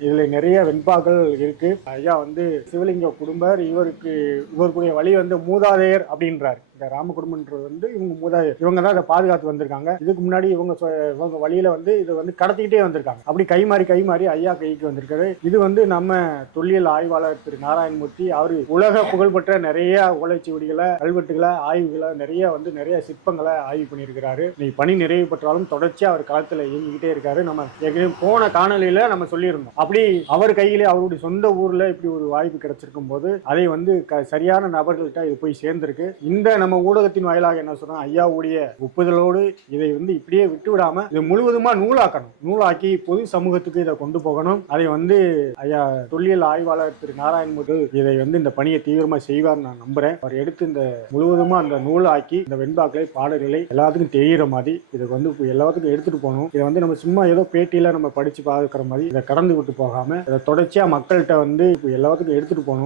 இதில் நிறைய வெண்பாக்கள் இருக்கு. ஐயா வந்து சிவலிங்க குடும்பர் இவருக்கு இவருக்குரிய வழி வந்து மூதாதையர் அப்படின்றார். இந்த ராம குடும்பன்றது வந்து இவங்க மூதாதையர் இவங்க தான் அதை பாதுகாத்து வந்திருக்காங்க. இதுக்கு முன்னாடி இவங்க சொ- இவங்க வழியில வந்து இதை வந்து கடத்திக்கிட்டே வந்திருக்காங்க. அப்படி கை மாறி கை மாறி ஐயா கைக்கு வந்திருக்காரு. இது வந்து நம்ம தொல்லியல் ஆய்வாளர் திரு நாராயணமூர்த்தி அவர் உலக புகழ்பெற்ற நிறைய ஓலைச்சுவடிகளை கல்வெட்டுகளை ஆய்வுகளை நிறைய வந்து நிறைய சிற்பங்களை ஆய்வு பண்ணியிருக்கிறாரு. நீ பணி நிறைவு பெற்றாலும் தொடர்ச்சியாக அவர் களத்தில் இயங்கிக்கிட்டே இருக்காரு. நம்ம ஏற்கனவே போன காணொலியில நம்ம சொல்லியிருந்தோம். அப்படி அவர் கையிலே அவருடைய சொந்த ஊர்ல இப்படி ஒரு வாய்ப்பு கிடைச்சிருக்கும் போது அதை வந்து க- சரியான நபர்கள்ட்ட இது போய் சேர்ந்திருக்கு. இந்த நம்ம நம்ம ஊடகத்தின் வாயிலாக என்ன சொல்றோம்? ஐயாவுடைய ஒப்புதலோடு இதை வந்து இப்படியே விட்டு விடாம இதை முழுவதுமா நூலாக்கணும். நூலாக்கி பொது சமூகத்துக்கு இதை கொண்டு போகணும். அதை வந்து ஐயா தொல்லியல் ஆய்வாளர் திரு நாராயண்முது இதை வந்து இந்த பணியை தீவிரமா செய்வார் நான் நம்புறேன். அவர் எடுத்து இந்த முழுவதுமா அந்த நூலாக்கி இந்த வெண்பாக்களை பாடல்களை எல்லாத்துக்கும் தெரிகிற மாதிரி இதை வந்து எல்லாத்துக்கும் எடுத்துட்டு போகணும். இதை வந்து நம்ம சும்மா ஏதோ பேட்டியில நம்ம படிச்சு பார்க்குற மாதிரி இதை கடந்து விட்டு போகாம இதை தொடர்ச்சியா மக்கள்கிட்ட வந்து எல்லாத்துக்கும் எடுத்துட்டு போகணும்.